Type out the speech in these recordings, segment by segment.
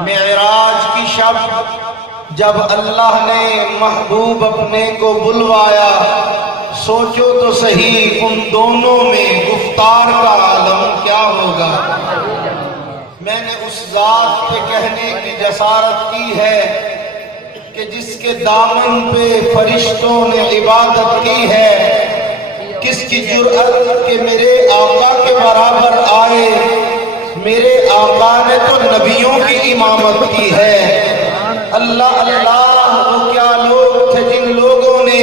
معراج کی شب جب اللہ نے محبوب اپنے کو بلوایا، سوچو تو صحیح ان دونوں میں گفتار کا عالم کیا ہوگا۔ میں نے اس ذات پہ کہنے کی جسارت کی ہے کہ جس کے دامن پہ فرشتوں نے عبادت کی ہے، کس کی جرأت کہ میرے آقا کے برابر آئے۔ میرے آقا نے تو نبیوں کی امامت کی ہے۔ اللہ اللہ، وہ کیا لوگ تھے جن لوگوں نے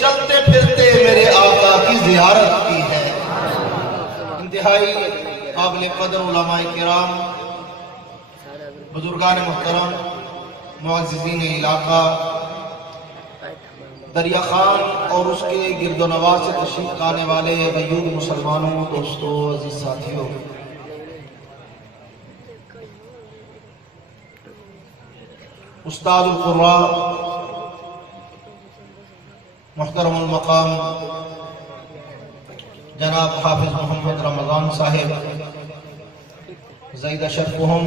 چلتے پھرتے میرے آقا کی زیارت کی ہے۔ انتہائی قابل قدر علماء کرام، بزرگان محترم، معززین علاقہ، دریا خان اور اس کے گرد و نواح سے تشریف لانے والے غیور مسلمانوں، دوستوں، عزیز ساتھیوں، استاد القراء محترم المقام جناب حافظ محمد رمضان صاحب، زید شرفہم،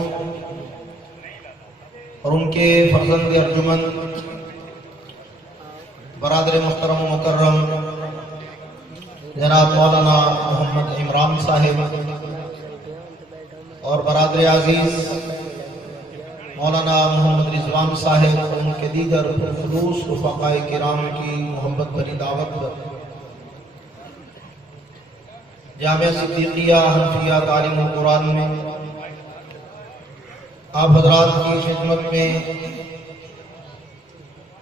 اور ان کے فرزند ارجمند برادر محترم و مکرم جناب مولانا محمد عمران صاحب، اور برادر عزیز مولانا محمد رضوان صاحب اور ان کے دیگر خلوص رفقاء کرام کی محبت بھری دعوت پر جامعہ صدیقیہ حنفیہ تعلیم القرآن میں آپ حضرات کی خدمت میں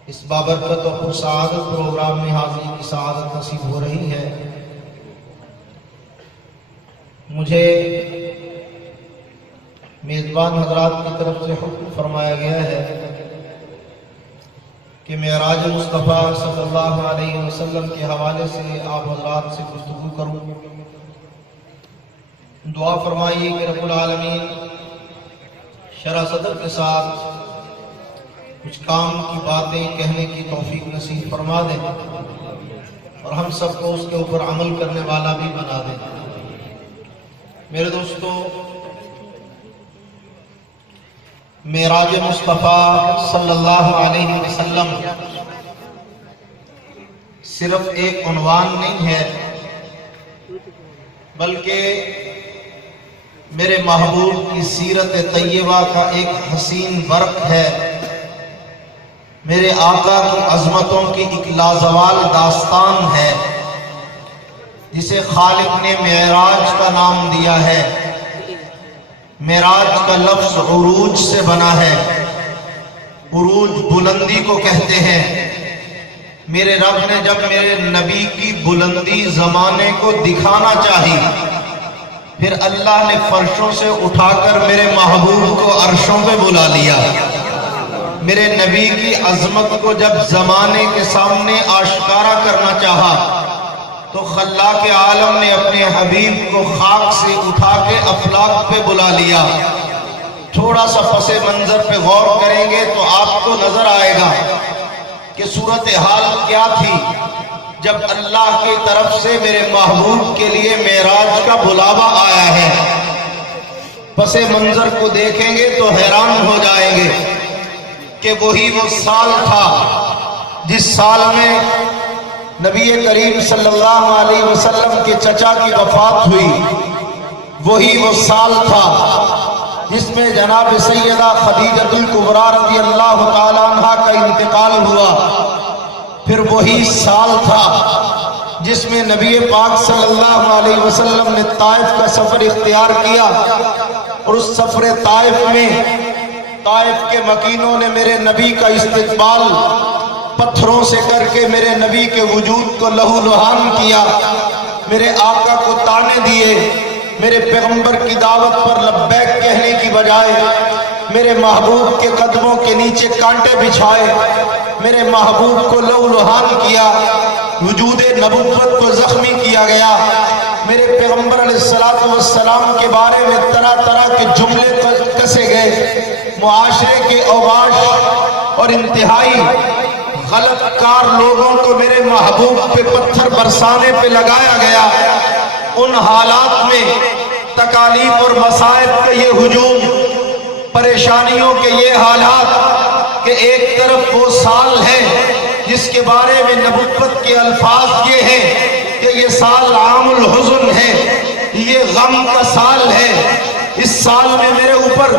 اس بابرکت اور پرسعادت پروگرام میں حاضری کی سعادت نصیب ہو رہی ہے۔ مجھے میزبان حضرات کی طرف سے حکم فرمایا گیا ہے کہ معراج مصطفیٰ صلی اللہ علیہ وسلم کے حوالے سے آپ حضرات سے گفتگو کروں۔ دعا فرمائیے کہ رب العالمین شرح صدر کے ساتھ کچھ کام کی باتیں کہنے کی توفیق نصیب فرما دے اور ہم سب کو اس کے اوپر عمل کرنے والا بھی بنا دے۔ میرے دوستو، معراج مصطفیٰ صلی اللہ علیہ وسلم صرف ایک عنوان نہیں ہے، بلکہ میرے محبوب کی سیرت طیبہ کا ایک حسین برق ہے، میرے آقا کی عظمتوں کی ایک لازوال داستان ہے، جسے خالق نے معراج کا نام دیا ہے۔ معراج کا لفظ عروج سے بنا ہے، عروج بلندی کو کہتے ہیں۔ میرے رب نے جب میرے نبی کی بلندی زمانے کو دکھانا چاہی، پھر اللہ نے فرشوں سے اٹھا کر میرے محبوب کو عرشوں پہ بلا لیا۔ میرے نبی کی عظمت کو جب زمانے کے سامنے آشکارا کرنا چاہا تو خلاق عالم نے اپنے حبیب کو خاک سے اٹھا کے افلاک پہ بلا لیا۔ تھوڑا سا پس منظر پہ غور کریں گے تو آپ کو نظر آئے گا کہ صورتحال کیا تھی جب اللہ کی طرف سے میرے محبوب کے لیے معراج کا بلاوا آیا ہے۔ پس منظر کو دیکھیں گے تو حیران ہو جائیں گے کہ وہی وہ سال تھا جس سال میں نبی کریم صلی اللہ علیہ وسلم کے چچا کی وفات ہوئی، وہی وہ سال تھا جس میں جناب سیدہ خدیجہ الکبریٰ رضی اللہ تعالیٰ عنہ کا انتقال ہوا، پھر وہی سال تھا جس میں نبی پاک صلی اللہ علیہ وسلم نے طائف کا سفر اختیار کیا، اور اس سفر طائف میں طائف کے مکینوں نے میرے نبی کا استقبال پتھروں سے کر کے میرے نبی کے وجود کو لہو لہان کیا، میرے آقا کو تانے دیے، میرے پیغمبر کی دعوت پر لبیک کہنے کی بجائے میرے محبوب کے قدموں کے نیچے کانٹے بچھائے، میرے محبوب کو لہو لہان کیا، وجود نبوت کو زخمی کیا گیا، میرے پیغمبر علیہ السلام کے بارے میں طرح طرح کے جملے کسے گئے، معاشرے کے اوباش اور انتہائی غلط کار لوگوں کو میرے محبوب پہ پتھر برسانے پہ لگایا گیا۔ ان حالات میں تکالیف اور مصائب کا یہ ہجوم پریشانیوں کے یہ حالات کہ ایک طرف وہ سال ہے جس کے بارے میں نبوت کے الفاظ یہ ہیں کہ یہ سال عام الحزن ہے، یہ غم کا سال ہے، اس سال میں میرے اوپر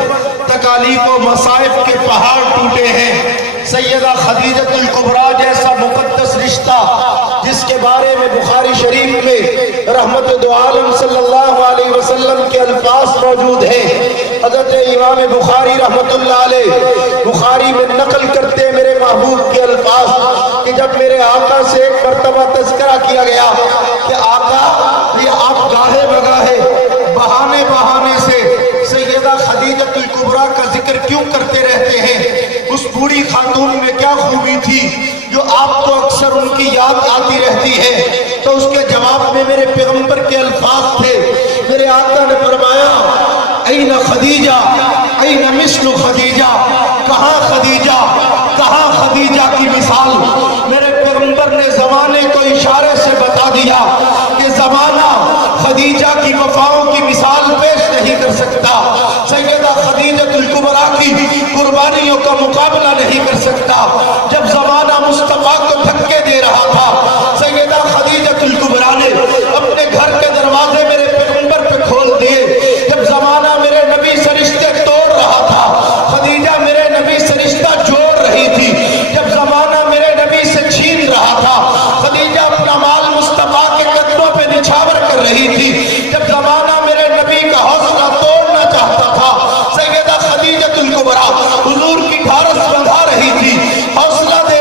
تکالیف و مصائب کے پہاڑ ٹوٹے ہیں۔ سیدہ خدیجہ الکبریٰ جیسا مقدس رشتہ جس کے بارے میں بخاری شریف میں رحمت دو عالم صلی اللہ علیہ وسلم کے الفاظ موجود ہیں۔ حضرت امام بخاری رحمت اللہ علیہ بخاری میں نقل کرتے میرے محبوب کے الفاظ کہ جب میرے آقا سے ایک مرتبہ تذکرہ کیا گیا کہ آقا یہ آپ گاہے بگاہے بہانے بہانے سے سیدہ خدیجہ الکبریٰ کا ذکر کیوں کرتے رہتے ہیں، اس بوڑھی خاتون میں کیا خوبی تھی جو آپ کو اکثر ان کی یاد آتی رہتی ہے؟ تو اس کے جواب میں میرے پیغمبر کے الفاظ تھے، میرے آقا نے فرمایا این خدیجہ این مثل خدیجہ، کہاں خدیجہ، کہاں خدیجہ کی مثال۔ میرے پیغمبر نے زمانے کو اشارے سے بتا دیا کہ زمانہ خدیجہ کی وفاؤں کی مثال پیش نہیں کر سکتا، سیدہ خدیجہ الکبریٰ کی قربانیوں کا مقابلہ نہیں کر سکتا۔ جب زمانہ مصطفیٰ کو دھکے دے رہا تھا، سیدہ خدیجہ الکبریٰ نے اپنے گھر کے دروازے میرے پیغمبر پہ کھول دیے۔ جب زمانہ میرے نبی سے رشتے توڑ رہا تھا، خدیجہ میرے نبی سے رشتہ جوڑ رہی تھی۔ جب زمانہ میرے نبی سے چھین رہا تھا، خدیجہ اپنا مال مصطفیٰ کے قدموں پہ نچھاور کر رہی تھی۔ جب زمانہ میرے نبی کا حوصلہ توڑنا چاہتا تھا، سیدہ خدیجہ الکبریٰ حضور کی ڈھارس بندھا رہی تھی، حوصلہ دے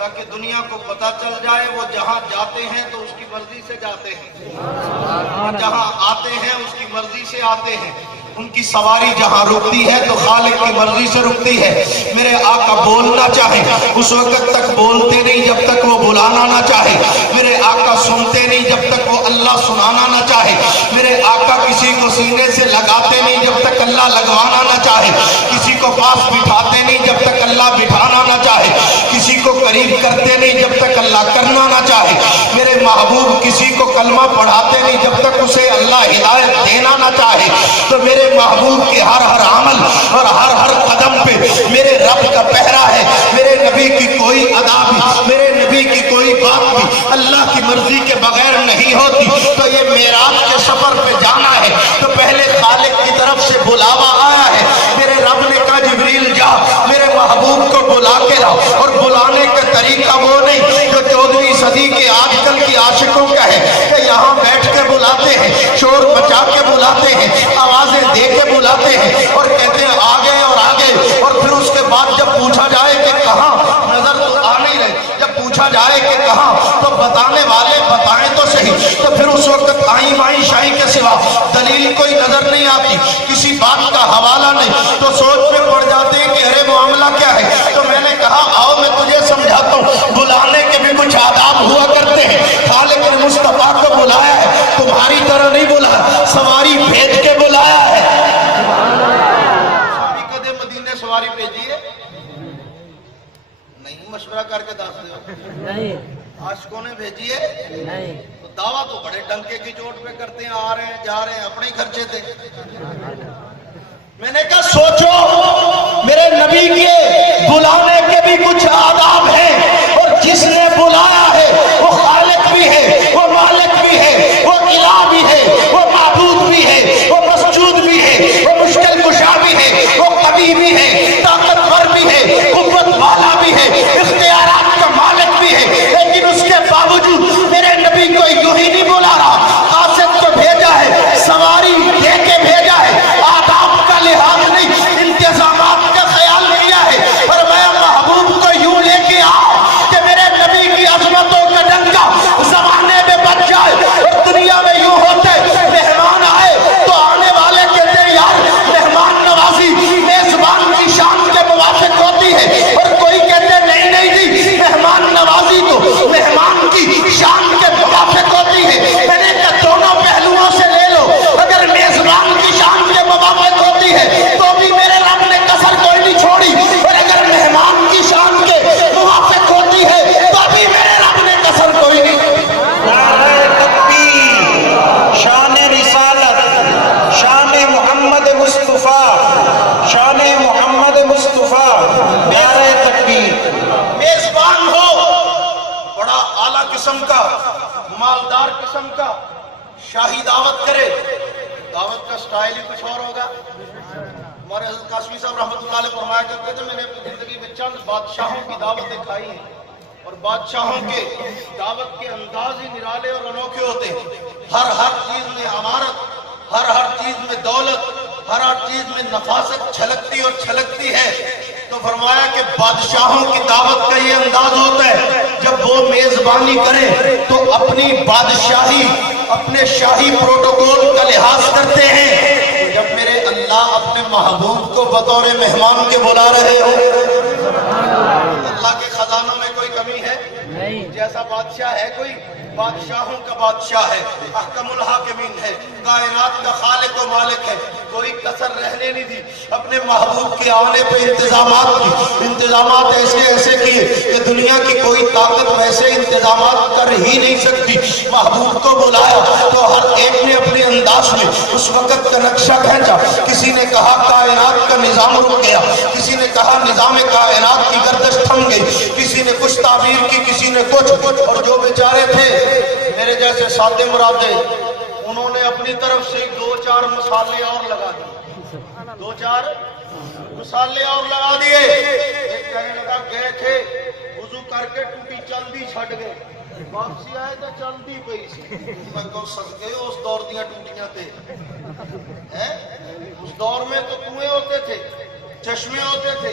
تاکہ دنیا کو پتہ چل جائے وہ جہاں جاتے ہیں تو اس کی مرضی سے جاتے ہیں، اور جہاں آتے ہیں اس کی مرضی سے آتے ہیں۔ ان کی سواری جہاں رکتی ہے تو خالق کی مرضی سے رکتی ہے۔ میرے آقا بولنا چاہے اس وقت تک بولتے نہیں جب تک وہ بلانا نہ چاہے۔ میرے آقا سنتے نہیں جب تک وہ اللہ سنانا نہ چاہے۔ میرے آقا کسی کو سینے سے لگاتے نہیں جب تک اللہ لگوانا نہ چاہے۔ کسی کو پاس بٹھاتے نہیں جب تک اللہ بٹھانا نہ چاہے۔ کسی کو قریب کرتے نہیں جب تک اللہ کرنا نہ چاہے۔ میرے محبوب کسی کو کلمہ پڑھاتے نہیں جب تک اسے اللہ ہدایت دینا نہ چاہے۔ تو میرے محبوب کے ہر ہر عمل اور ہر ہر قدم پہ میرے رب کا پہرا ہے۔ میرے نبی کی کوئی ادا بھی، میرے نبی کی کوئی بات بھی اللہ کی مرضی کے بغیر نہیں ہوتی۔ تو یہ معراج کے سفر پہ جانا ہے تو پہلے خالق کی طرف سے بلاوا آیا ہے۔ میرے رب نے کہا جبریل جا میرے محبوب کو بلا کے لاؤ، اور بلانے کا طریقہ وہ نہیں جو 14ویں صدی کے آج کل کی عاشقوں کا ہے کہ یہاں بیٹھ کے بلاتے ہیں، شور مچا کے بلاتے ہیں، آوازیں دے کے بلاتے ہیں اور کہتے ہیں آگے اور آگے، اور پھر اس کے بعد جب پوچھا جائے کہ کہاں، نظر تو آ نہیں رہے، جب پوچھا جائے کہ کہاں تو بتانے والے بتائیں تو صحیح۔ تو پھر اس وقت آئی مائی شاہی کے سوا دلیل کوئی نظر نہیں آتی، کسی بات کا حوالہ نہیں، تو سوچ میں پڑ جاتے ہیں کہ ارے معاملہ کیا ہے۔ تو میں نے کہا آؤ میں تجھے سمجھاتا ہوں، بلانے کے بھی کچھ آداب ہوا کرتے ہیں۔ خالق نے مصطفیٰ کو بلایا ہے، تمہاری طرح نہیں بلایا، سواری بھیج کے بلایا ہے۔ کدے مدینے سواری بھیجی ہے؟ نہیں، مشورہ کر کے دس دو عاشقوں نے بھیجی ہے؟ نہیں۔ تو دعویٰ تو بڑے ڈنکے کی چوٹ پہ کرتے ہیں، آ رہے ہیں جا رہے ہیں، اپنے ہی خرچے تھے۔ میں نے کہا سوچو میرے نبی کے بلانے کے بھی کچھ آداب ہیں، اور جس نے بلایا ہے وہ خالق بھی ہے، وہ مالک بھی ہے، وہ الہ بھی ہے، وہ معبود بھی ہے، وہ مسجود بھی ہے، وہ مشکل کشا بھی ہے، وہ قوی بھی ہے، طاقتور بھی ہے، قوت والا بھی ہے، اختیارات کا مالک بھی ہے، لیکن اس کے باوجود میرے نبی کو یوں ہی نہیں بلا رہا، قاصد کو بھیجا ہے، سواری دے کے بھیجا ہے، آداب کا لحاظ نہیں، انتظامات کا خیال کیا ہے، اور میں محبوب کو یوں لے کے آؤ کہ میرے نبی کی عظمتوں کا ڈنکا زمانے میں بچ جائے، اور دنیا میں یوں ہوتے مہمان آئے تو آنے والے کہتے ہیں یار مہمان نوازی میزبان کی شان کے موافق ہوتی ہے، اور کوئی کہتے ہیں نہیں نہیں جی مہمان نوازی تو مہمان کی شان کے موافق ہوتی ہے۔ میں نے کہا دونوں پہلوؤں سے لے لو، اگر میزبان کی شان کے موافق ہوتی ہے تو بھی میرے رب نے کسر کوئی نہیں چھوڑی، اور اگر مہمان کی شان کے موافق ہوتی ہے تو بھی میرے رب نے کسر کوئی نہیں۔ نعرہ تکبیر، شان رسالت، شان محمد مصطفیٰ، شان محمد مصطفیٰ، نعرہ تکبیر۔ میزبان ہو بڑا اعلیٰ قسم کا، مالدار قسم کا، شاہی دعوت کرے، دعوت کا سٹائل ہی کچھ اور ہوگا۔ ہمارے حضرت قاسمی صاحب رحمۃ اللہ علیہ فرمایا کرتے تھے میں نے اپنی زندگی میں چند بادشاہوں کی دعوتیں کھائی ہیں، اور بادشاہوں کے دعوت کے انداز ہی نرالے اور انوکھے ہوتے ہیں۔ ہر چیز میں عمارت، ہر چیز میں دولت، ہر چیز میں نفاست چھلکتی اور چھلکتی ہے۔ تو فرمایا کہ بادشاہوں کی دعوت کا یہ انداز ہوتا ہے جب وہ میزبانی کریں تو اپنی بادشاہی، اپنے شاہی پروٹوکول کا لحاظ کرتے ہیں۔ جب میرے اللہ اپنے محبوب کو بطور مہمان کے بلا رہے ہو، اللہ کے خزانوں میں کوئی کمی ہے؟ جیسا بادشاہ ہے کوئی؟ بادشاہوں کا بادشاہ ہے، احکم الحاکمین ہے، کائنات کا خالق و مالک ہے، کوئی کسر رہنے نہیں دی۔ اپنے محبوب کے آنے پہ انتظامات ایسے کیے کہ دنیا کی کوئی طاقت ویسے انتظامات کر ہی نہیں سکتی۔ محبوب کو بلایا تو ہر ایک نے اپنے انداز میں اس وقت کا نقشہ کھینچا۔ کسی نے کہا کائنات کا نظام رک گیا، کسی نے کہا نظام کائنات کی گردش تھم گئی، کسی نے کچھ تعبیر کی، کسی نے کچھ، اور جو بیچارے تھے میرے جیسے سادے مرادے انہوں نے اپنی طرف سے 2-4 مسالے اور لگا دیے، 2-4 مسالے اور لگا دیے۔ ایک کہنے لگا گئے تھے وضو کر کے ٹوٹی چلدی چھٹ گئے، واپسی آئے تو چلدی پئی سی۔ میں کہوں صدقے اس دور دیاں ٹوٹیاں تھے، اس دور میں تو کنویں ہوتے تھے، چشمے ہوتے تھے،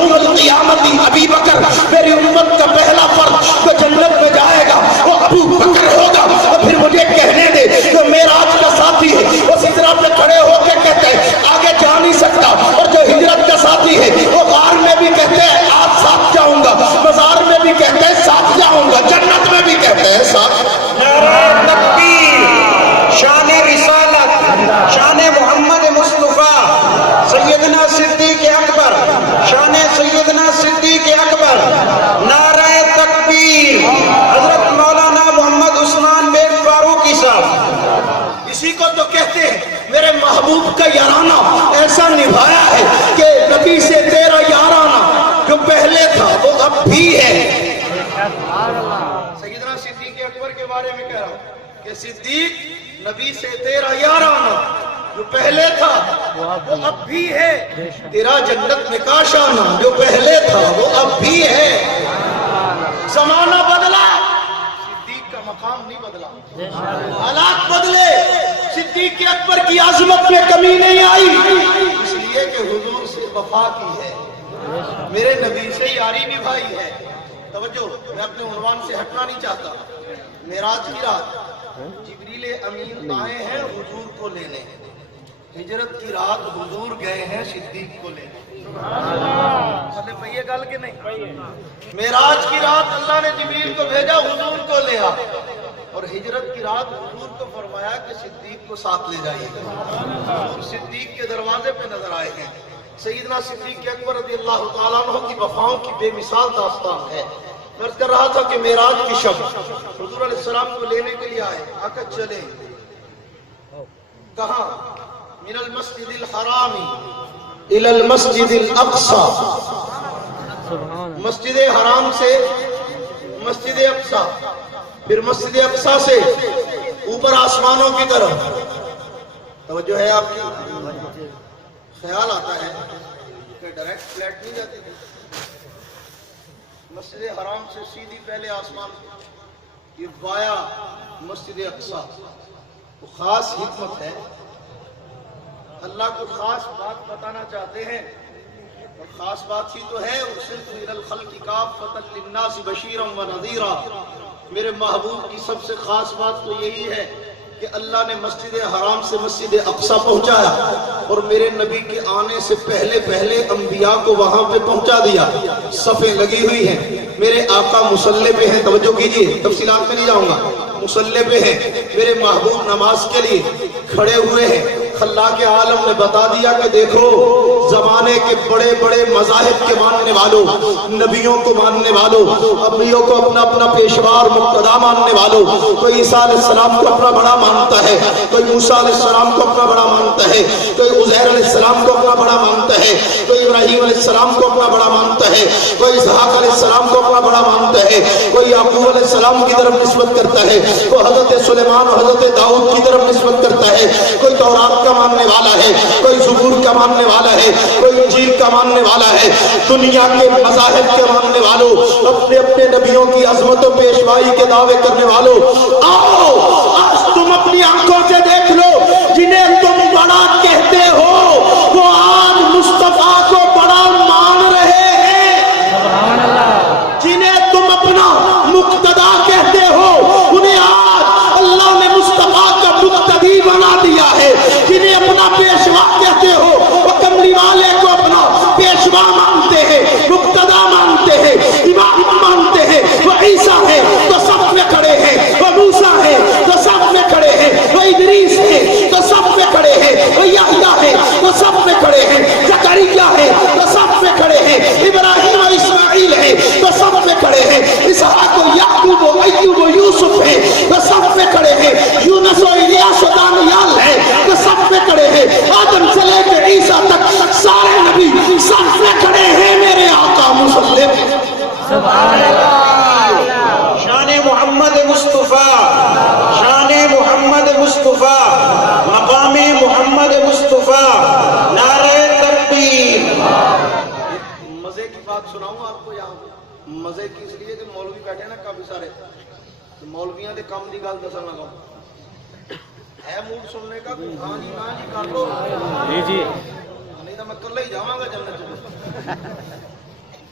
یوم القیامت ابی بکر، میری امت کا پہلا فرد جو جنت میں جائے گا وہ ابو بکر ہوگا۔ اور پھر مجھے کہنے دے جو معراج کا ساتھی ہے وہ سدرہ پہ کھڑے ہو کے کہتے ہیں آگے جا نہیں سکتا، اور جو ہجرت کا ساتھی ہے وہ غار میں بھی کہتے ہیں آج ساتھ جاؤں گا، مزار میں بھی کہتے ہیں ساتھ جاؤں گا، جنت میں بھی کہتے ہیں ساتھ۔ نعرہ تکبیر، شان رسالت، شان محمد مصطفیٰ، سیدنا صدیق اکبر، شان سیدنا صدیق اکبر، نعرہ تکبیر، حضرت مولانا محمد عثمان بن فاروقی صاحب۔ اسی کو تو کہتے ہیں میرے محبوب کا یارانہ ایسا نبھایا ہے کہ نبی سے تیرا یارانہ جو پہلے تھا وہ اب بھی ہے۔ سیدنا صدیق اکبر کے بارے میں کہہ رہا ہوں کہ صدیق نبی سے تیرا یارانہ جو پہلے تھا وہ اب بھی ہے، تیرا جنت میں کا شانہ جو پہلے تھا وہ اب بھی ہے۔ زمانہ بدلا، صدیق کا مقام نہیں بدلا، حالات بدلے، صدیق اکبر کی عظمت میں کمی نہیں آئی، اس لیے کہ حضور سے وفا کی ہے، میرے نبی سے یاری نبھائی ہے۔ توجہ، میں اپنے عنوان سے ہٹنا نہیں چاہتا۔ معراج کی رات جبریل امین آئے ہیں حضور کو لینے، ہجرت کی رات حضور گئے ہیں صدیق کو لینے۔ یہ گل کہ نہیں؟ معراج کی رات اللہ نے جبریل کو بھیجا حضور کو لیا، اور ہجرت کی رات حضور کو فرمایا کہ صدیق کو ساتھ لے جائیے گا۔ حضور صدیق کے دروازے پہ نظر آئے ہیں۔ سیدنا صدیق اکبر رضی اللہ تعالیٰ عنہ کی وفاؤں کی بے مثال داستان ہے۔ میں عرض کر رہا تھا کہ معراج کی شب حضور علیہ السلام کو لینے کے لیے آئے، آقا چلے کہاں؟ من المسجد الحرام الى المسجد الاقصی، مسجد حرام سے مسجد اقصی، پھر مسجد اقصی سے اوپر آسمانوں کی طرف۔ توجہ ہے آپ کی؟ خیال آتا ہے کہ ڈائریکٹ فلیٹ نہیں جاتی تھی، مسجد حرام سے سیدھی پہلے آسمان، یہ وایا مسجد اقصی۔ وہ خاص حکمت ہے، اللہ کو خاص بات بتانا چاہتے ہیں، اور خاص بات ہی تو ہے، ارسلت الی الخلق کافۃ للناس بشیرا ونذیرا۔ میرے محبوب کی سب سے خاص بات تو یہی ہے کہ اللہ نے مسجد حرام سے مسجد اقصی پہنچایا، اور میرے نبی کے آنے سے پہلے پہلے انبیاء کو وہاں پہ پہنچا دیا۔ صفیں لگی ہوئی ہیں، میرے آقا مصلی پہ ہیں، توجہ کیجئے، تفصیلات میں نہیں جاؤں گا، مصلی پہ ہیں، میرے محبوب نماز کے لیے کھڑے ہوئے ہیں۔ خلاق عالم نے بتا دیا کہ دیکھو زمانے کے بڑے بڑے مذاہب کے ماننے والوں، نبیوں کو ماننے والوں، انبیوں کو اپنا اپنا پیشوا اور مقتدا ماننے والوں، کوئی عیسیٰ علیہ السلام کو اپنا بڑا مانتا ہے، کوئی موسیٰ علیہ السلام کو اپنا بڑا مانتا ہے، کوئی عزیر علیہ السلام کو اپنا بڑا مانتا ہے، کوئی ابراہیم علیہ السلام کو اپنا بڑا مانتا ہے، کوئی اسحاق علیہ السلام کو اپنا بڑا مانتا ہے، کوئی یعقوب علیہ السلام کی طرف نسبت کرتا ہے، کوئی حضرت سلیمان اور حضرت داؤد کی طرف نسبت کرتا ہے، کوئی تورات کا ماننے والا ہے، کوئی زبور کا ماننے والا ہے، کوئی انجیل کا ماننے والا ہے۔ دنیا کے مذاہب کے ماننے والوں، اپنے اپنے نبیوں کی عظمت و پیشوائی کے دعوے کرنے والوں، آؤ آج تم اپنی آنکھوں سے دیکھ لو، جنہیں تم بڑا کہتے ہو وہ آج مصطفیٰ کو بڑا مان رہے ہیں۔ جنہیں تم اپنا مقتدا کہتے ہو انہیں آج اللہ نے مصطفیٰ کا مقتدی بنا دیا ہے۔ جنہیں اپنا پیشوا کہتے ہو وہ کملی والے کو اپنا پیشوا مانتے ہیں، مقتدا مانتے ہیں، امام مانتے ہیں۔ وہ عیسیٰ ہے تو سب میں کھڑے ہیں، وہ موسیٰ ہے تو سب میں کھڑے ہیں، وہ ادریس ہے تو سب میں کھڑے ہیں، وہ یحییٰ ہے تو سب میں کھڑے ہیں، زکریا ہے تو سب میں کھڑے ہیں، ابراہیم و اسماعیل ہے تو سب میں کھڑے ہیں، اسحاق و یعقوب و ایوب و یوسف ہے تو سب میں کھڑے ہیں، یونس و الیاس و دانیال ہے تو سب میں کھڑے ہیں، آدم سے لے کے عیسیٰ تک سارے نبی سب میں کھڑے ہیں میرے آقا مصلی پہ۔ سبحان اللہ، شان محمد مصطفیٰ، شان محمد مصطفیٰ، مقام محمد مصطفیٰ، نعرہ تکبیر۔ مزے کی بات سناؤں آپ کو یہاں، مزے کی اس لیے کہ مولوی بیٹھے نا کافی سارے، مولویاں دے کام دی گل دسن لگا ہے، موڈ سننے کا ہاں جی ہاں جی کر لو، جی جی، نہیں تو میں کل ہی جاواں گا جنت۔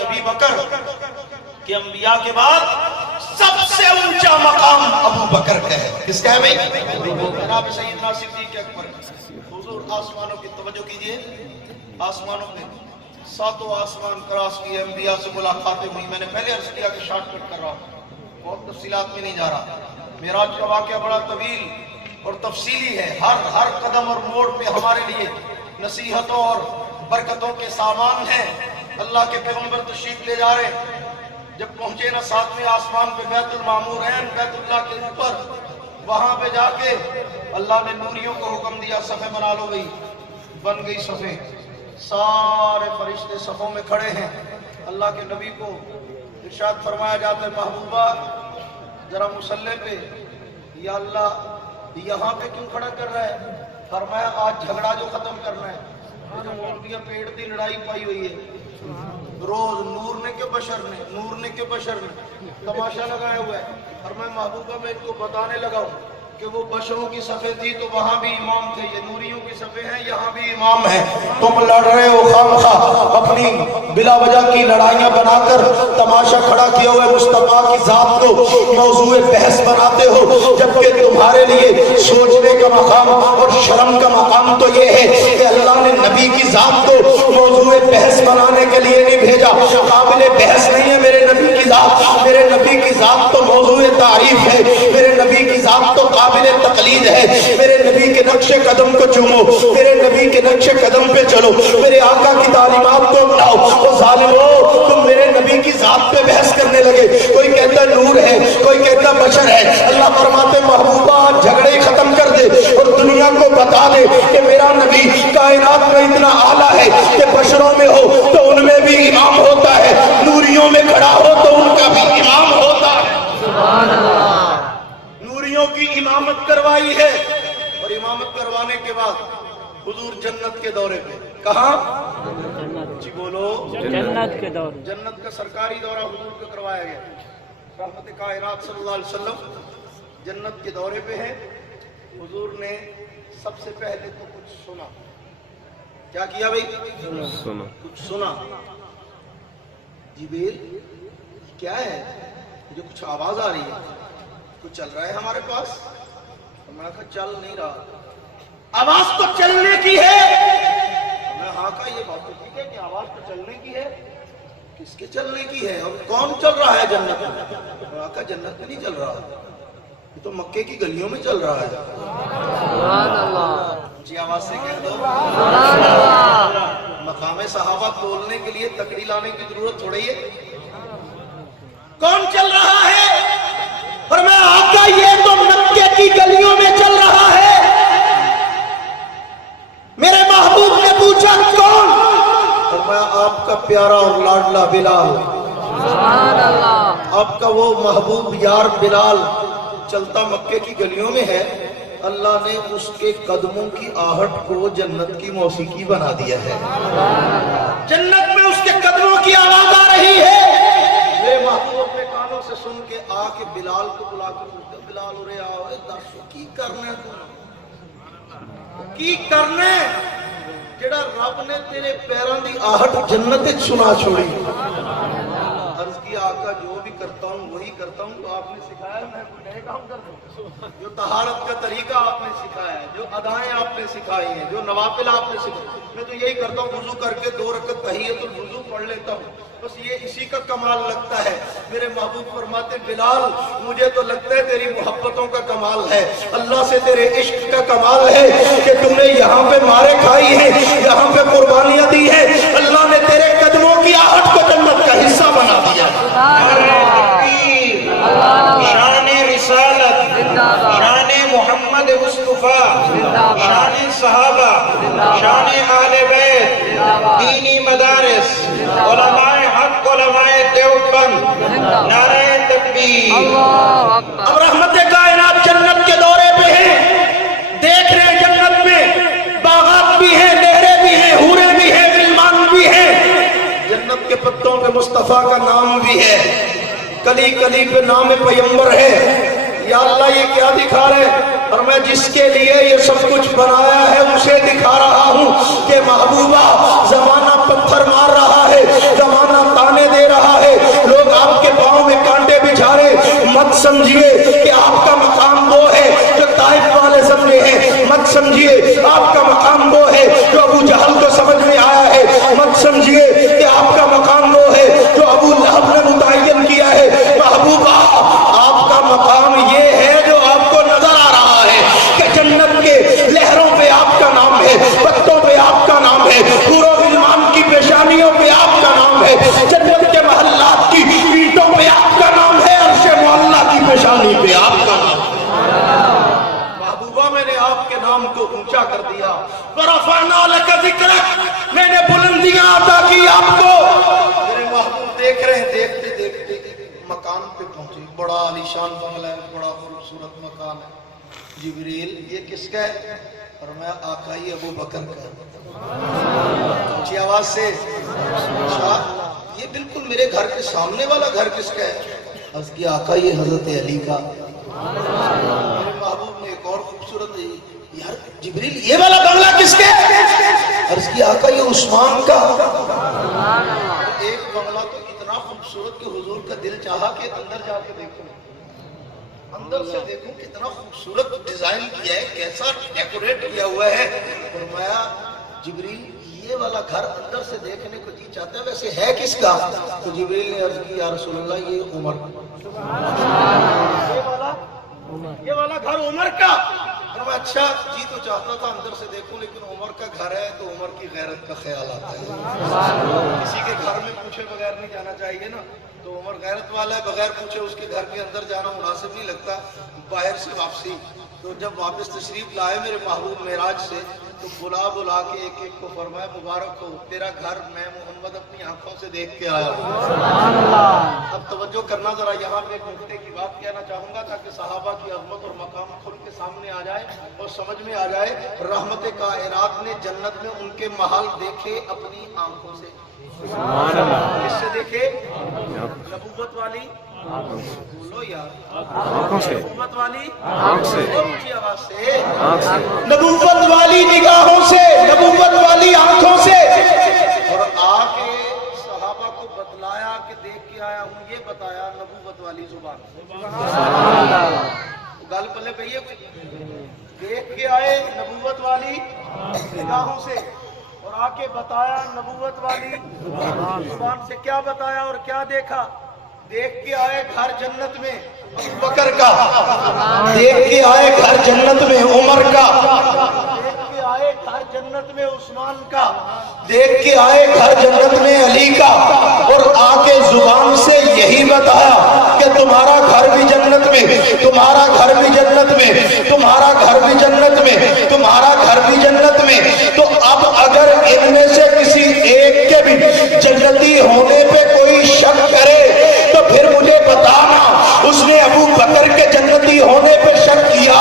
ابی بکر کہ انبیاء کے بعد سب سے اونچا مقام ابو بکر کا ہے. کس کا ہے بھائی؟ جناب سیدنا صدیق اکبر. حضور آسمانوں کی توجہ کیجئے, آسمانوں پہ ساتوں آسمان کراس کیے, انبیاء سے ملاقاتیں ہوئی. میں نے پہلے عرض کیا کہ شارٹ کٹ کر رہا ہوں, بہت تفصیلات میں نہیں جا رہا. معراج کا واقعہ بڑا طویل اور تفصیلی ہے. ہر قدم اور موڑ پہ ہمارے لیے نصیحتوں اور برکتوں کے سامان ہیں. اللہ کے پیغمبر تشریف لے جا رہے ہیں. جب پہنچے نا 7ویں آسمان پہ بیت المعمور ہیں, بیت اللہ کے اوپر, وہاں پہ جا کے اللہ نے نوریوں کو حکم دیا صفیں بنا لو. گئی بن گئی صفیں, سارے فرشتے صفوں میں کھڑے ہیں. اللہ کے نبی کو ارشاد فرمایا جاتا ہے, محبوبہ ذرا مصلی پہ, یا اللہ یہاں پہ کیوں کھڑا کر رہا ہے؟ فرمایا آج جھگڑا جو ختم کرنا ہے. جو مولویاں پیڑ دی لڑائی پائی ہوئی ہے روز, نور نے کہ بشر نے, نور نے کہ بشر نے تماشا لگایا ہوا ہے. فرمایا محبوبہ میں ان کو بتانے لگا ہوں کہ وہ بشروں کی صفیں تھی تو وہاں بھی امام تھے, یہ نوریوں کی صفیں ہیں یہاں بھی امام ہیں. تم لڑ رہے ہو خامخواہ, اپنی بلا وجہ کی لڑائیاں بنا کر تماشا کھڑا کیا ہوا ہے. مصطفیٰ کی ذات کو موضوع بحث بناتے ہو, جبکہ تمہارے لیے سوچنے کا مقام اور شرم کا مقام تو یہ ہے کہ اللہ نے نبی کی ذات کو موضوع بحث بنانے کے لیے نہیں بھیجا. قابل بحث نہیں ہے میرے نبی کی ذات. میرے نبی کی ذات تو موضوع تعریف ہے. میرے نبی کی ذات تو قابل تقلید ہے. میرے نبی کے نقش قدم کو چومو, میرے نبی کے نقش قدم پہ چلو, میرے آقا کی تعلیمات کو اپناؤ. وہ ظالمو تم میرے نبی کی ذات پہ بحث کرنے لگے. کوئی کہتا نور ہے, کوئی کہتا بشر ہے. اللہ فرماتے محبوبہ جھگڑے ختم کر دے اور دنیا کو بتا دے کہ میرا نبی کائنات میں اتنا اعلیٰ ہے کہ بشروں میں ہو تو ان میں بھی امام ہوتا ہے, نوریوں میں کھڑا ہو تو ان کا بھی امام ہوتا ہے. سبحان اللہ. نوریوں کی امامت کروائی ہے, اور امامت کروانے کے بعد حضور جنت کے دورے پہ. کہاں؟ جی بولو. جنت کے دور, جنت کا سرکاری دورہ حضور کو کروایا گیا. رحمت کائنات صلی اللہ علیہ وسلم جنت کے دورے پہ ہیں. حضور نے سب سے پہلے تو کچھ سنا. کیا کیا بھائی؟ سنا. کچھ سنا. جبریل کیا ہے جو کچھ آواز آ رہی ہے, کچھ چل رہا ہے ہمارے پاس؟ میں کہا چل نہیں رہا. آواز تو چلنے کی ہے. میں ہاں کہا یہ بات تو ٹھیک ہے کہ آواز تو چلنے کی ہے, کس کے چلنے کی ہے اور کون چل رہا ہے جنت میں؟ میں کہا جنت میں نہیں چل رہا, یہ تو مکے کی گلیوں میں چل رہا ہے. سبحان اللہ. جی آواز سے کہہ دو سبحان اللہ. مقام صحابہ بولنے کے لیے تکڑی لانے کی ضرورت تھوڑی ہے. کون چل رہا ہے؟ اور میں آقا یہ تو مکے کی گلیوں میں چل رہا ہے. میرے محبوب نے پوچھا کون؟ اور میں آپ کا پیارا اور لاڈلا بلال. سبحان اللہ. آپ کا وہ محبوب یار بلال چلتا مکے کی گلیوں میں ہے. اللہ نے اس کے قدموں کی آہٹ کو جنت کی موسیقی بنا دیا ہے. جنت میں اس کے قدموں کی آواز آ رہی ہے. میرے محبوب اپنے کانوں سے سن کے آ کے بلال کو بلا کے پوچھتے, بلال ارے آؤ, دسو کی کرنا کی کرنا جڑا رب نے تیرے پیروں دی آہٹ جنت سنا چھوڑی. عرض کی آقا جو بھی کرتا ہوں وہی کرتا ہوں, تو آپ نے سکھایا میں کوئی نئے کام کرتا ہوں. جو طہارت کا طریقہ آپ نے سکھایا ہے, جو ادائیں آپ نے سکھائی ہیں, جو نوافل آپ نے سکھائی, میں تو یہی کرتا ہوں. وضو کر کے 2 رکعت تحیۃ الوضو پڑھ لیتا ہوں, بس یہ اسی کا کمال لگتا ہے. میرے محبوب فرماتے بلال مجھے تو لگتا ہے تیری محبتوں کا کمال ہے, اللہ سے تیرے عشق کا کمال ہے کہ تم نے یہاں پہ مارے کھائی ہیں, یہاں پہ قربانیاں دی ہیں. اللہ نے تیرے قدموں کی آہٹ کو جنت کا حصہ بنا دیا. شان رسالت, شان محمد مصطفیٰ, شان صحابہ, شان اہل بیت, دینی مدارس, علماء حق, علماء دیوبند, نعرہ تکبیر. اب رحمت کائنات جنت کے دورے پہ ہیں, دیکھ رہے ہیں جنت میں باغات بھی ہیں, نہریں بھی ہیں, حوریں بھی ہیں, غلمان بھی ہیں. جنت کے پتوں پہ مصطفیٰ کا نام بھی ہے, کلی کلی پہ نام پیغمبر ہے. یا اللہ یہ کیا دکھا رہے؟ اور میں جس کے لیے یہ سب کچھ بنایا ہے اسے دکھا رہا ہوں کہ محبوبہ زمانہ پتھر مار رہا ہے، زمانہ تانے دے رہا ہے، لوگ آپ کے پاؤں میں کانٹے بچھا رہے، مت سمجھیے کہ آپ کا مقام وہ ہے جو طائف والے سمجھے ہیں، مت سمجھیے آپ کا مقام وہ ہے جو ابو جہل کو سمجھ میں آیا ہے، مت سمجھیے کہ آپ کا مقام وہ ہے جو ابو لہب نے متعین کیا ہے۔ محبوبہ آپ کا مقام یہ ہے جو آپ کو نظر آ رہا ہے کہ جنت کے لہروں پہ آپ کا نام ہے، پتوں پہ آپ کا نام ہے، حور و غلمان کی پیشانیوں پہ آپ کا نام ہے، جنت کے محلات کی اینٹوں پہ آپ کا نام ہے، عرش معلیٰ کی پیشانی پہ آپ کا نام ہے۔ محبوبہ میں نے آپ کے نام کو اونچا کر دیا، وَرَفَعْنَا لَكَ ذِكْرَكَ، میں نے بلندیاں عطا کی آپ کو۔ میرے محبوب دیکھ رہے ہیں، دیکھتے دیکھتے مکان پہ پہنچے، بڑا عالیشان بنگلہ ہے، بڑا خوبصورت مکان ہے۔ جبریل یہ کس کا ہے؟ فرمایا آقائی ابو بکر کا ہے۔ اونچی آواز سے اچھا یہ بالکل میرے گھر کے سامنے والا گھر کس کا ہے؟ عرض کی آقائی حضرت علی کا۔ میرے محبوب نے ایک اور خوبصورت ہے، یار جبریل یہ والا بنگلہ کس کا ہے؟ عرض کی آقائی عثمان کا۔ ایک بنگلہ تو اتنا خوبصورت کہ حضور کا دل چاہا کہ اندر جا کے دیکھوں، اندر سے دیکھوں کتنا خوبصورت ڈیزائن کیا ہے، کیسا ڈیکوریٹ کیا ہوا ہے۔ فرمایا جبریل یہ والا گھر اندر سے دیکھنے کو جی چاہتا ہے، ویسے ہے کس کا؟ تو جبریل نے عرض کی یا رسول اللہ یہ عمر یہ والا گھر عمر کا۔ فرمایا اچھا جی تو چاہتا تھا اندر سے دیکھوں، لیکن عمر کا گھر ہے تو عمر کی غیرت کا خیال آتا ہے، کسی کے گھر میں پوچھے بغیر نہیں جانا چاہیے نا، تو عمر غیرت والا ہے، بغیر پوچھے اس کے گھر کے اندر جانا مناسب نہیں لگتا۔ باہر سے واپسی تو جب واپس تشریف لائے میرے محبوب معراج سے تو بلا کے ایک ایک کو فرمایا مبارک ہو تیرا گھر میں محمد اپنی آنکھوں سے دیکھ کے آیا ہوں۔ اب توجہ کرنا ذرا، یہاں پہ ایک نکتے کی بات کہنا چاہوں گا تاکہ صحابہ کی عظمت اور مقام کھل کے سامنے آ جائے اور سمجھ میں آ جائے۔ رحمت کائنات نے جنت میں ان کے محل دیکھے اپنی آنکھوں سے۔ کس سے دیکھے؟ نبوت والی بولو یار، نبوت والی اونچی آواز سے، نبوت والی نگاہوں سے، نبوت والی آنکھوں سے۔ اور آ کے صحابہ کو بتلایا کہ دیکھ کے آیا ہوں، یہ بتایا نبوت والی زبان۔ گل پلے پہ یہ دیکھ کے آئے نبوت والی نگاہوں سے اور آ کے بتایا نبوت والی زبان سے۔ کیا بتایا اور کیا دیکھا؟ دیکھ کے آئے گھر جنت میں ابو بکر کا، دیکھ کے آئے گھر جنت میں عمر کا، دیکھ کے آئے گھر جنت میں عثمان کا، دیکھ کے آئے گھر جنت میں علی کا، اور آ کے زبان سے یہی بتایا کہ تمہارا گھر بھی جنت میں، تمہارا گھر بھی جنت میں، تمہارا گھر بھی جنت میں، تمہارا گھر بھی جنت میں۔ تو اب اگر ان میں سے کسی ایک کے بھی جنتی ہونے پہ کوئی شک کرے تو پھر مجھے بتانا اس نے ابو بکر کے جنتی ہونے پہ شک کیا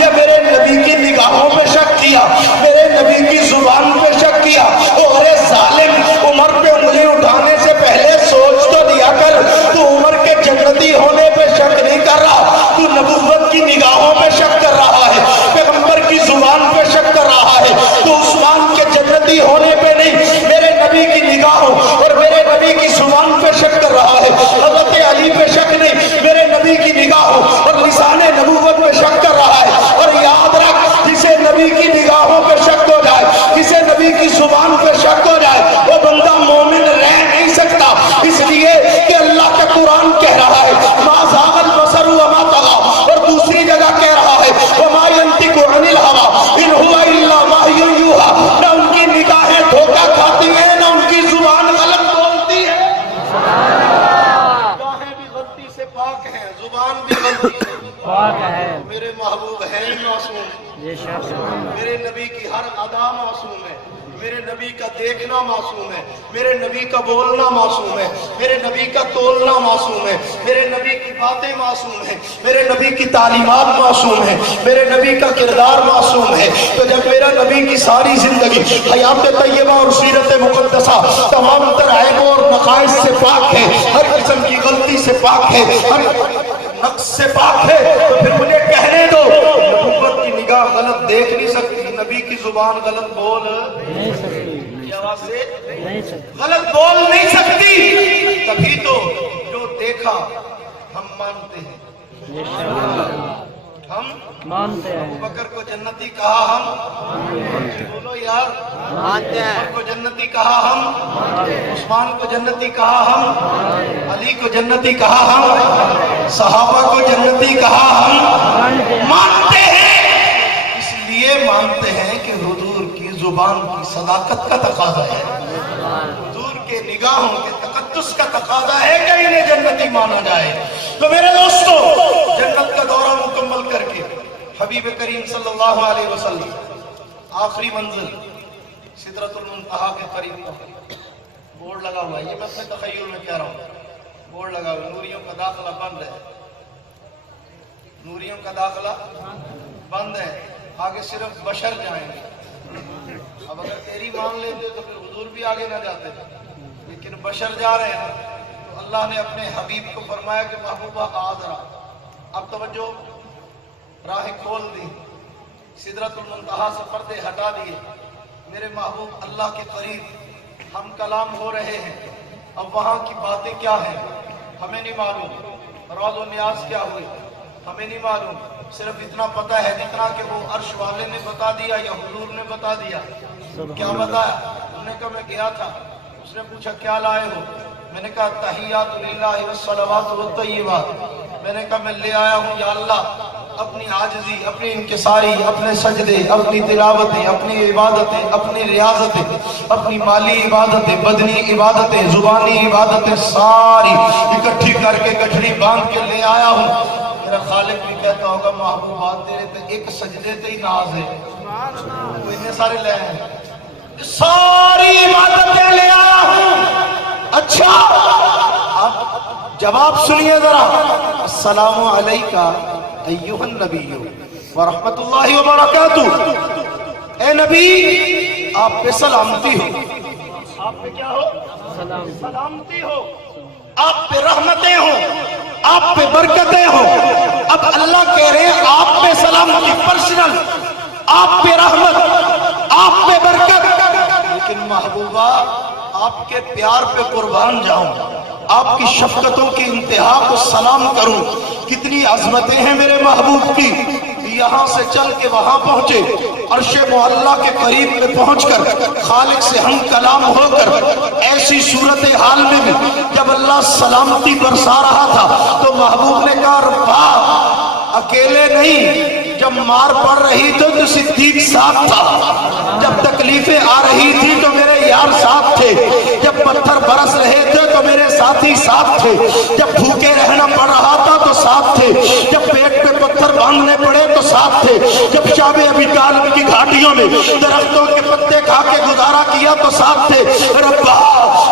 یا میرے نبی کی نگاہوں پہ شک کیا، میرے نبی کی زبان پہ شک کیا؟ ارے ظالم، عمر پہ انگلی اٹھانے سے پہلے سوچ تو دیا کر، تو عمر کے جنتی ہونے پہ شک نہیں کر رہا، تو نبوت کی نگاہوں پہ شک کر رہا ہے، پیغمبر کی زبان پہ شک کر رہا ہے، تو عثمان کے جنتی ہونے پہ نہیں، میرے نبی کی نگاہوں اور میرے نبی کی زبان پہ شک کر رہا ہے، حضرت علی پہ شک نہیں، میرے نبی کی نگاہوں اور لسان نبوت پہ شک کر رہا ہے۔ اور یاد رکھ، جسے نبی کی نگاہوں پہ شک ہو جائے، جسے نبی کی زبان پہ شک ہو جائے، وہ بندہ مومن رہ نہیں سکتا، اس لیے کہ اللہ کا قرآن کہہ رہا ہے ما زاغ البصر وما طغى، اور دوسری جگہ کہہ رہا ہے وما ينطق عن الهوى ان هو الا وحی یوحى، نہ ان کی نگاہیں دھوکہ کھاتی ہیں نہ ان کی زبان غلط بولتی ہے، نگاہیں بھی غلطی سے پاک ہیں، زبان بھی غلطی سے پاک ہے۔ میرے محبوب ہیں معصوم، میرے نبی کی ہر ادا معصوم ہے، میرے نبی کا دیکھنا معصوم ہے، میرے نبی کا بولنا معصوم ہے، میرے نبی کا تولنا معصوم ہے، میرے نبی کی باتیں معصوم ہیں، میرے نبی کی تعلیمات معصوم ہیں، میرے نبی کا کردار معصوم ہے۔ تو جب میرا نبی کی ساری زندگی حیات طیبہ اور سیرت مقدسہ تمام تر عیبوں اور نقائص سے پاک ہے، ہر قسم کی غلطی سے پاک ہے، ہر نقص سے پاک ہے، تو پھر مجھے کہنے دو نبوت نبی کی زبان غلط بول نہیں سکتی کی آواز سے نہیں سکتی غلط بول نہیں سکتی. تبھی تو جو دیکھا ہم مانتے ہیں. ہم مانتے ابو ہیں بکر کو جنتی کہا ہم. بولو یار. مانتے ہیں عمر کو جنتی کہا ہم. عثمان کو جنتی کہا ہم. علی کو جنتی کہا ہم. صحابہ کو جنتی کہا ہم. مانتے ہیں. اس لیے مانتے ہیں کہ حضور کی زبان کی صداقت کا تقاضا ہے, حضور کے نگاہوں کے تقدس کا تقاضا ہے کہ انہیں جنتی مانا جائے. تو میرے دوستو, جنت کا دورہ مکمل کر کے حبیب کریم صلی اللہ علیہ وسلم آخری منزل سدرۃ المنتہا کے قریب پہنچے. بورڈ لگا ہوا ہے, یہ میں اپنے تخیل میں کہہ رہا ہوں. بورڈ لگا ہوا ہے, نوریوں کا داخلہ بند ہے, نوریوں کا داخلہ بند ہے, آگے صرف بشر جائیں گے. اب اگر تیری مان لیتے تو پھر حضور بھی آگے نہ جاتے, لیکن بشر جا رہے ہیں. تو اللہ نے اپنے حبیب کو فرمایا کہ محبوبہ آ ذرا. اب توجہ, راہیں کھول دی, سدرۃ المنتہا سے پردے ہٹا دیے. میرے محبوب اللہ کے قریب ہم کلام ہو رہے ہیں. اب وہاں کی باتیں کیا ہیں ہمیں نہیں معلوم, روز و نیاز کیا ہوئی ہمیں نہیں معلوم. صرف اتنا پتہ ہے جتنا کہ وہ عرش والے نے بتا دیا یا حضور نے بتا دیا. کیا بتایا؟ انہوں نے کہا میں گیا تھا. اس نے پوچھا کیا لائے ہو؟ میں نے کہا تحیات للہ والصلوات والطیبات. میں نے کہا میں لے آیا ہوں یا اللہ اپنی عاجزی, اپنی انکساری, اپنے سجدے, اپنی تلاوتیں, اپنی عبادتیں, اپنی ریاضتیں, اپنی مالی عبادتیں, بدنی عبادتیں, زبانی عبادتیں ساری اکٹھی کر کے گٹھڑی باندھ کے لے آیا ہوں. میرا خالق بھی کہتا ہوگا محبوبات تیرے تے ایک سجدے تے ہی ناز ہے, تو اتنے سارے لے آئے ہیں, ساری عبادتیں لے آیا ہوں. اچھا اب جواب سنیے ذرا. السلام علیکہ ایھا النبی ورحمت اللہ وبرکاتہ. اے نبی آپ پہ سلامتی ہو. آپ پہ کیا ہو؟ سلامتی ہو. آپ پہ رحمتیں ہوں, آپ پہ برکتیں ہوں. اب اللہ کہہ رہے ہیں آپ پہ سلامتی پرسنل, آپ پہ رحمت, آپ پہ برکت. لیکن محبوبہ آپ کے پیار پہ قربان جاؤں, آپ کی شفقتوں کی انتہا کو سلام کروں. کتنی عظمتیں ہیں میرے محبوب کی. یہاں سے چل کے وہاں پہنچے, عرش معلیٰ کے قریب میں پہنچ کر خالق سے ہم کلام ہو کر ایسی صورتحال میں بھی جب اللہ سلامتی برسا رہا تھا تو محبوب نے کہا ربا اکیلے نہیں, جب مار پڑ رہی تھی تو صدیق ساتھ تھا, جب تکلیفیں آ رہی تھی تو میرے یار ساتھ تھے, جب پتھر برس رہے تھے تو میرے ساتھی ساتھ تھے, جب بھوکے رہنا پڑ رہا تھا تو ساتھ تھے, جب پیٹ پہ پتھر باندھنے پڑے تو ساتھ تھے, جب شام ابی طالب کی گھاٹیوں میں درختوں کے پتے کھا کے گزارا کیا تو ساتھ تھے. ربا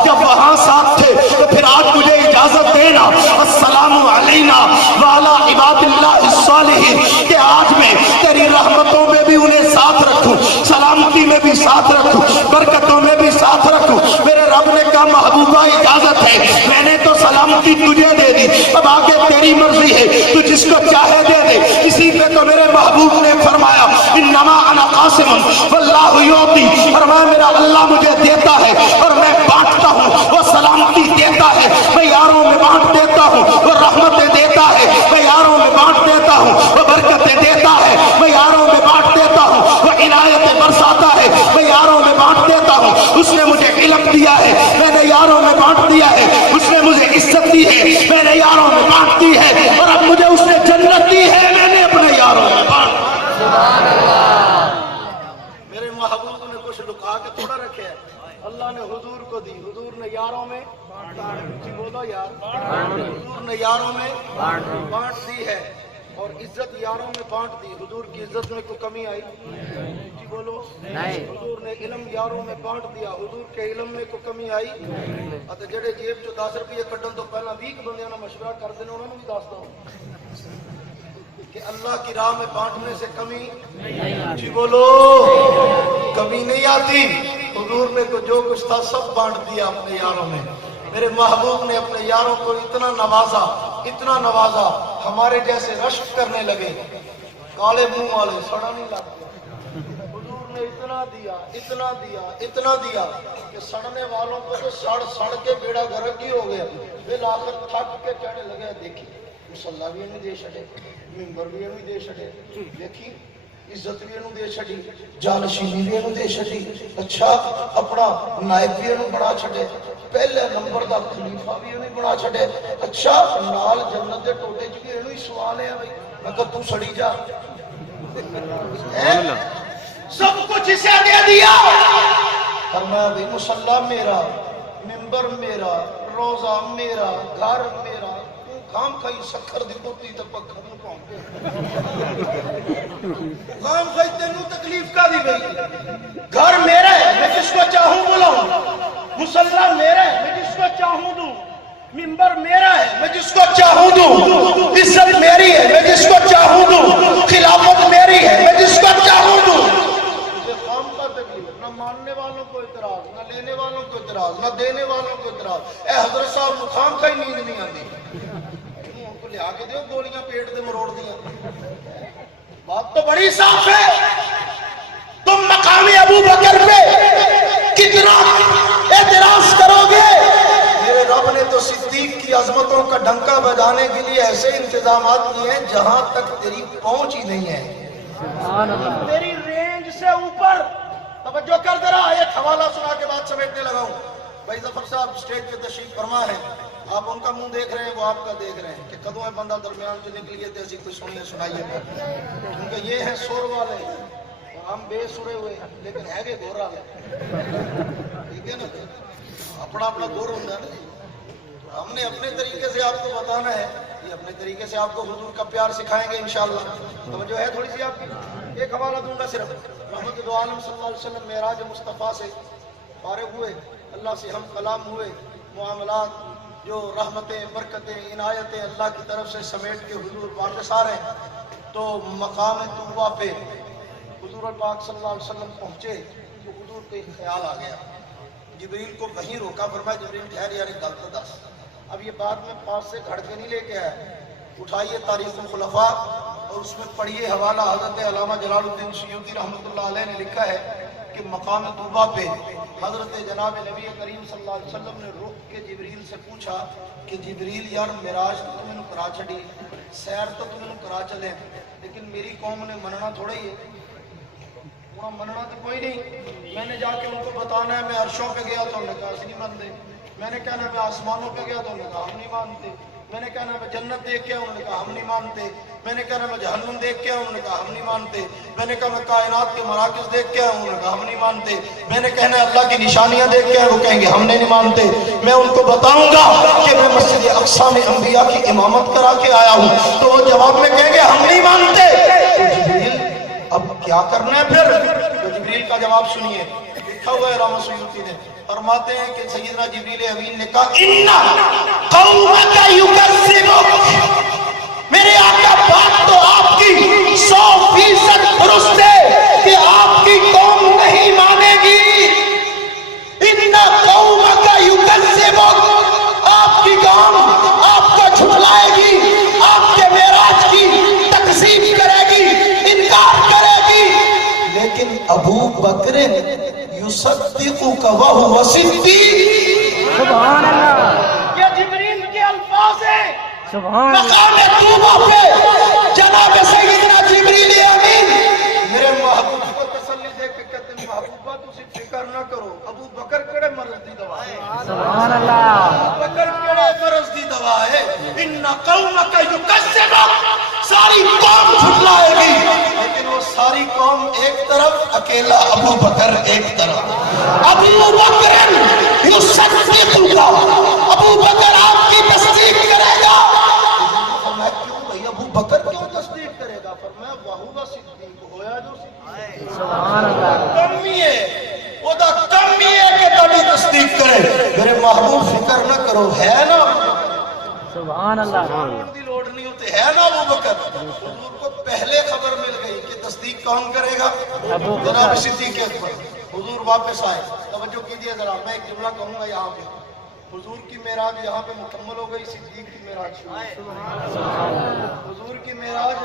جب وہاں ساتھ تھے تو پھر آج مجھے اجازت دینا السلام علینا وعلی عباد اللہ الصالحین کہ آج میں تیری رحمتوں میں بھی انہیں ساتھ رکھوں, سلامتی میں بھی ساتھ رکھوں, برکتوں میں بھی ساتھ رکھوں. میرے رب نے کہا محبوبہ اجازت ہے, میں نے تو سلامتی تجھے دے دی, اب آگے تیری مرضی ہے, تو جس کو چاہے دے دے. اسی پہ تو میرے محبوب نے فرمایا انما انا قاسم واللہ یعطی, فرمایا میرا اللہ مجھے دیتا ہے اور میں بانٹتا ہوں. وہ سلامتی دیتا ہے, میں یاروں میں بانٹ دیتا ہوں. وہ رحمتیں دیتا ہے, میں یاروں میں بانٹ دیتا ہوں. وہ برکتیں دیتا ہے, میں یاروں میں بانٹ دیتا ہوں. وہ عنایتیں برساتا ہے, میں یاروں میں بانٹ دیتا ہوں. اس نے مجھے علم دیا ہے, میں نے یاروں میں بانٹ دیا ہے. اس نے مجھے عزت دی ہے, میں نے یاروں میں بانٹ دی ہے. اور اب مجھے اس نے جنت دی ہے, میں نے اپنے یاروں میں بانٹ. میرے محبوب نے کچھ لکا کے تھوڑا رکھے ہے, اللہ نے حضور کو دی, حضور نے یاروں میں جی بولو یار, حضور نے یاروں میں بانٹ دی ہے. اور عزت یاروں میں بانٹ دی. حضور کی عزت میں کوئی کمی آئی جی بولو نہیں. حضور نے علم یاروں میں بانٹ دیا, حضور کے علم میں کوئی کمی آئی. اتے جڑے جیب چ 10 روپے کڈن تو پہلا 20 بندیاں نال مشورہ کر دینا, انہوں نے بھی دستا ہوں کہ اللہ کی راہ میں بانٹنے سے کمی جی بولو کمی نہیں آتی. حضور نے تو جو کچھ تھا سب بانٹ دیا اپنے یاروں میں. میرے محبوب نے اپنے یاروں کو اتنا نوازا, اتنا نوازا, ہمارے جیسے رشک کرنے لگے, کالے منہ والے سڑا نہیں لگتے. حضور نے اتنا دیا اتنا دیا اتنا دیا کہ سڑنے والوں کو تو سڑ سڑ کے بیڑا گرک ہی ہو گیا. بالآخر تھک کے کہنے لگے دیکھی مصلی بھی انہیں دے چھڑے, ممبر بھی انہیں دے چھڑے, دیکھی عزت بھی انہوں دے چھڑی, جانشینی بھی انہوں دے چھڑی, اچھا اپنا نائب بھی انہوں بڑھا چھڑے, پہلے نمبر دا خلیفہ بھی انہوں بڑھا چھڑے, اچھا نال جنت دے ٹوٹے چکے انہوں ہی سوال ہے بھائی. میں کہا تو سڑی جا, سب کچھ اسے دے دیا. فرمایا بھائی مصلی میرا, ممبر میرا, روزہ میرا, گھر میرا, کام کھائی سکھر دی بوٹی تے پکھر نو پاؤں کام کھائی تینوں تکلیف کا دی گئی. گھر میرا ہے میں جس کو چاہوں بلاؤں, مصلی میرا ہے میں جس کو چاہوں دوں, ممبر میرا ہے میں جس کو چاہوں دوں, عزت میری ہے میں جس کو چاہوں دوں, خلافت میری ہے میں جس کو چاہوں دوں. قوم کا تکلیف, نہ ماننے والوں کو اعتراض, نہ لینے والوں کو اعتراض, نہ دینے والوں کو اعتراض. اے حضرت صاحب خام کا ہی نیند نہیں آتی, ان کو لے آ کے دیو گولیاں پیٹ دے مروڑ دیا. بات تو بڑی صاف ہے. تم مقام ابو بکر پہ کتنا اعتراض کرو گے؟ میرے رب نے تو صدیق کی عظمتوں کا ڈنکا بجانے کے لیے ایسے انتظامات کیے ہیں جہاں تک تیری پہنچ ہی نہیں ہے, تیری رینج سے اوپر. توجہ کر ذرا, ایک حوالہ سنا کے بعد سمیٹنے لگا ہوں. بھائی ظفر صاحب اسٹیج پہ تشریف فرما ہے, آپ ان کا منہ دیکھ رہے ہیں, وہ آپ کا دیکھ رہے ہیں کہ کدوں ہے بندہ درمیان سے نکلیے تیسی کوئی سنیے سنائیے. کیونکہ یہ ہیں سور والے, ہم بے سرے ہوئے لیکن ہے بھی گورا ہے, ٹھیک ہے نا, اپنا اپنا گور ہوتا ہے نا. ہم نے اپنے طریقے سے آپ کو بتانا ہے, یہ اپنے طریقے سے آپ کو حضور کا پیار سکھائیں گے انشاءاللہ. توجہ ہے تھوڑی سی آپ کی. ایک حوالہ دوں گا صرف. رحمت دو عالم صلی اللہ علیہ وسلم معراج مصطفیٰ سے فارغ ہوئے, اللہ سے ہم کلام ہوئے, معاملات جو رحمتیں برکتیں عنایتیں اللہ کی طرف سے سمیٹ کے حضور واپس آ رہے ہیں, تو مقام طوبہ پہ حضور پاک صلی اللہ علیہ وسلم پہنچے تو حضور کو ایک خیال آ گیا. جبریل کو وہیں روکا, فرمایا جبریل ٹھہر یار ایک غلط دس. اب یہ بات میں پاس سے گھڑ کے نہیں لے کے آیا, اٹھائیے تاریخ الخلفاء اور اس میں پڑھیے حوالہ حضرت علامہ جلال الدین سیوطی رحمۃ اللہ علیہ نے لکھا ہے کہ مقام طوبہ پہ حضرت جناب نبی کریم صلی اللہ علیہ وسلم نے رخ کے جبریل سے پوچھا کہ جبریل یار معراج تو تمہیں کرا چھڑی, سیر تو تمہیں کرا چلے, لیکن میری قوم نے مننا تھوڑا ہی ہے, وہاں مننا تو کوئی نہیں. میں نے جا کے ان کو بتانا ہے میں عرشوں پہ گیا تو انہوں نے کہا اس نہیں مانتے, میں نے کہنا میں آسمانوں پہ گیا تو انہوں نے کہا ہم نہیں مانتے, میں نے کہنا میں جنت دیکھ کے انہوں نے کہا ہم نہیں مانتے, میں نے کہنا میں جہنم دیکھ کے انہوں نے کہا ہم نہیں مانتے, میں نے کہا میں کائنات کے مراکز دیکھ کے انہوں نے کہا ہم نہیں مانتے, میں نے کہنا اللہ کی نشانیاں دیکھ کے وہ کہیں گے ہم نہیں مانتے. میں ان کو بتاؤں گا کہ میں مسجد اقصیٰ میں انبیاء کی امامت کرا کے آیا ہوں, تو وہ جواب میں کہیں گے ہم نہیں مانتے. جبریل اب کیا کرنا ہے پھر؟ تو جبریل کا جواب سنیے, لکھا ہوا ہے علامہ سیوطی نے, فرماتے ہیں کہ سیدنا جبریل امین نے کہا اِنَّ قَوْمَكَ يُكَذِّبُونَ, میرے آقا بات تو آپ کی 100% درست ہے کہ آپ کی قوم نہیں مانے گی. اِنَّ قَوْمَكَ يُكَذِّبُونَ, آپ کی قوم آپ کو جھٹلائے گی, آپ کے معراج کی تکذیب کرے گی, انکار کرے گی. لیکن ابو بکر یصدقک وہو صدیق. سبحان اللہ, یہ جبریل کے الفاظ ہیں. سبحان اللہ, مقام طوبہ پہ جناب سیدنا جبریل امین میرے محبوب کو تسلی دے کے کہتے ہیں محبوبہ تسی فکر نہ کرو, ابو بکر کڑے مرض دی دوا ہے, سبحان اللہ, ابو بکر کڑے مرض دی دوا ہے. ان قومک یکذبون, ساری قوم جھٹلائے گی, لیکن وہ ساری قوم ایک طرف, اکیلا ابو بکر ایک طرف. ابو بکر یصدقک, ابو بکر آپ کی تصدیق کرے گا. فرمایا کیوں بھئی ابو بکر کیوں تصدیق کرے گا؟ فرمایا وہو صدیق, ہویا جو صدیق. سبحان اللہ, کمی ہے, وہ دا کمی ہے کہ تبھی تصدیق کرے. میرے محبوب فکر نہ کرو, ہے نا سبحان اللہ, دی لوڑ نہیں ہوتی, ہے نا ابو بکر. حضور کو پہلے خبر مل گئی کہ تصدیق کون کرے گا؟ ابو بکر. جناب صدیق اکبر. حضور واپس آئے, توجہ کیجئے ذرا, میں ایک جملہ کہوں گا یہاں پہ. حضور کی معراج یہاں پہ مکمل ہو گئی, صدیق کی معراج شروع. حضور کی معراج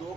2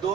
2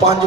5